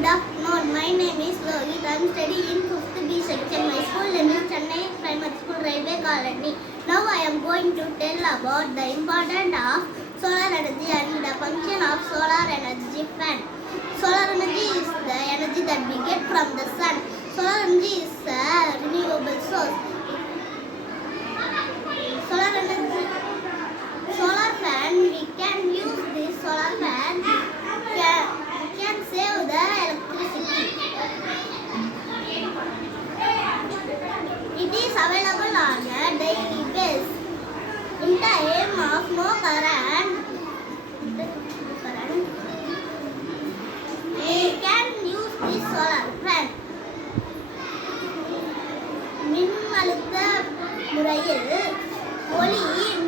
Good afternoon my name is Lohith I'm study in fifth B section my school name is Chennai primary school railway colony now I am going to tell about the important of solar energy and the function of solar energy fan solar energy is available on a daily basis. In the aim of no current, of current. Can you can use this solar plant. Minimal the Murayel, only